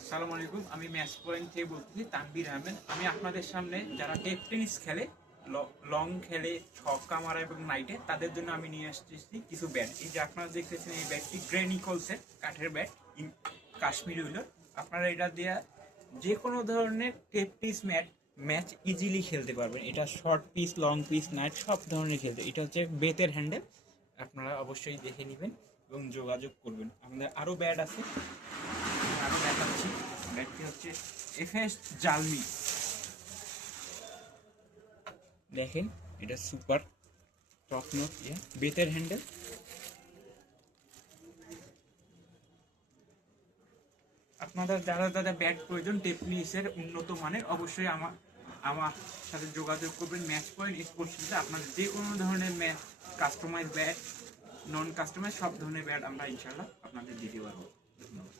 আসসালামু আলাইকুম, আমি ম্যাচ পয়েন্ট থেকে বলতেছি তানভীর আহমেদ। আমি আপনাদের সামনে যারা টেনিস খেলে, লং খেলে, ছক্কা মারা এবং নাইটে, তাদের জন্য আমি নিয়ে আসতেছি কিছু ব্যাট। এই যে আপনারা দেখতেছেন, এই ব্যাটটি গ্রে নিকলসের কাঠের ব্যাট, কাশ্মীরি উইলের। আপনারা এটা দিয়ে যে কোনো ধরনের টেনিস ম্যাচ ইজিলি খেলতে পারবেন। এটা short piece, long piece, night সব ধরনের খেলতে। এটা হচ্ছে বেতের হ্যান্ডেল। আপনারা অবশ্যই দেখে নেবেন এবং যোগাযোগ করবেন। আমাদের আরও ব্যাট আছে, আরও দেখাচ্ছি। ব্যাটটি হচ্ছে এফএস জালমি। দেখেন, এটা সুপার টপ নোট বেতের হ্যান্ডেল। আপনাদের যারা যারা ব্যাট প্রয়োজন টেপনিসের উন্নত মানের, অবশ্যই আমার আমার সাথে যোগাযোগ করবেন। ম্যাচ পয়েন্ট স্পোর্টসে আপনাদের যে কোনো ধরনের ম্যাচ কাস্টমাইজ ব্যাট, নন কাস্টমাইজ সব ধরনের ব্যাট আমরা ইনশাল্লাহ আপনাদের দিতে পারবো। ধন্যবাদ।